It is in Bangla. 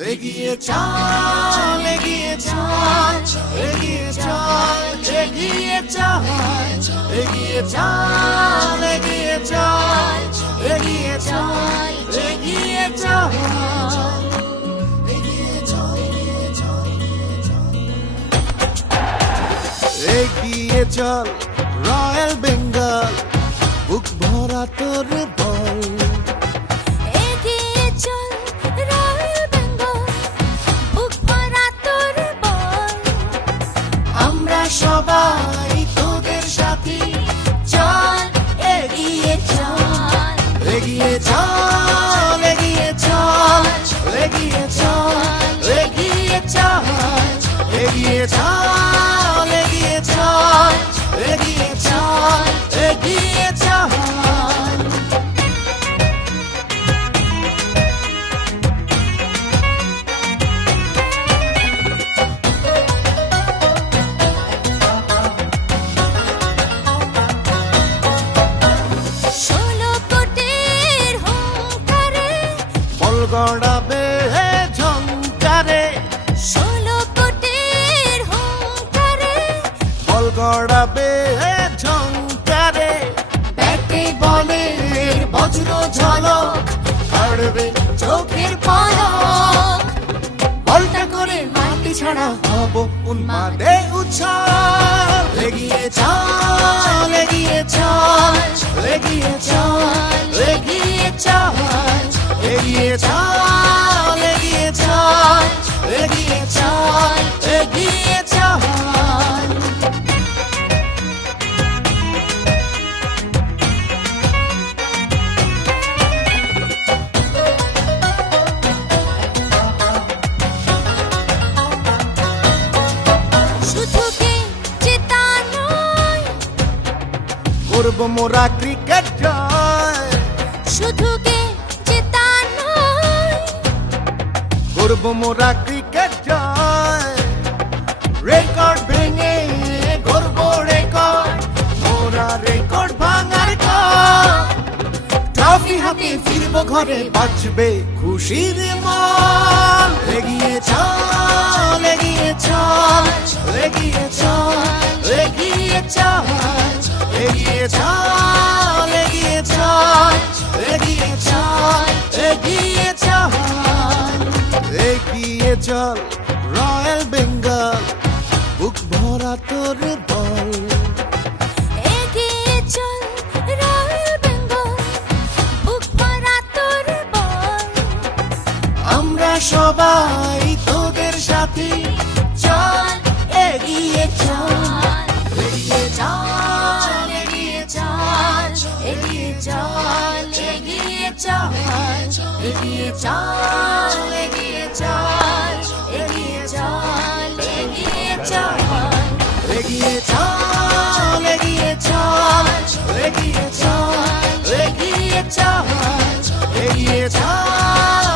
এগিয়ে চল এগিয়ে চল এগিয়ে চল এগিয়ে চল এগিয়ে চল এগিয়ে চল এগিয়ে চল এগিয়ে চল এগিয়ে চল রয়্যাল বেঙ্গল বুক ভরা তোর বল এগিয়ে চল রয়্যাল বেঙ্গল বুক ভরা তোর বল আমরা সবাই তোদের সাথী চল এগিয়ে চল এগিয়ে চল এগিয়ে চল এগিয়ে চল এগিয়ে চল এগিয়ে চল এগিয়ে চল এগিয়ে চল এগিয়ে চল ষোলো কোটির হুঙ্কারে বল গড়াবে ঝংকারে ষোলো কোটির হুঙ্কারে বল গড়াবে ঝংকারে ব্যাটে বলের বজ্র ঝলক ছাড়বে চোখের পলক বলটা করে মাটি ছাড়া হব উন্মাদে উচ্ছল এগিয়ে চল এগিয়ে চল এগিয়ে চল এগিয়ে চল এগিয়ে চল এগিয়ে চল এগিয়ে চল এগিয়ে চল শুধু কে জেতা নয় করব মোরা ক্রিকেট জয় শুধু কে জেতা নয় করব মোরা ক্রিকেট জয় রেকর্ড ভেঙে করব রেকর্ড মোরা রেকর্ড ভাঙার ট্রফি হাতে ফিরব ঘরে বাঁচবে খুশির মন এগিয়ে চল এগিয়ে চল এগিয়ে চল এগিয়ে চল এগিয়ে চল এগিয়ে চল এগিয়ে চল এগিয়ে চল এগিয়ে চল রয়্যাল বেঙ্গল বুক ভরা তোর বল এগিয়ে চল রয়্যাল বেঙ্গল বুক ভরা তোর বল আমরা সবাই তোদের সাথী চল এগিয়ে চল এগিয়ে চল এগিয়ে চল এগিয়ে চল এগিয়ে চল এগিয়ে চল এগিয়ে চল এগিয়ে চল এগিয়ে চল এগিয়ে চল এগিয়ে চল এগিয়ে চল এগিয়ে চল এগিয়ে চল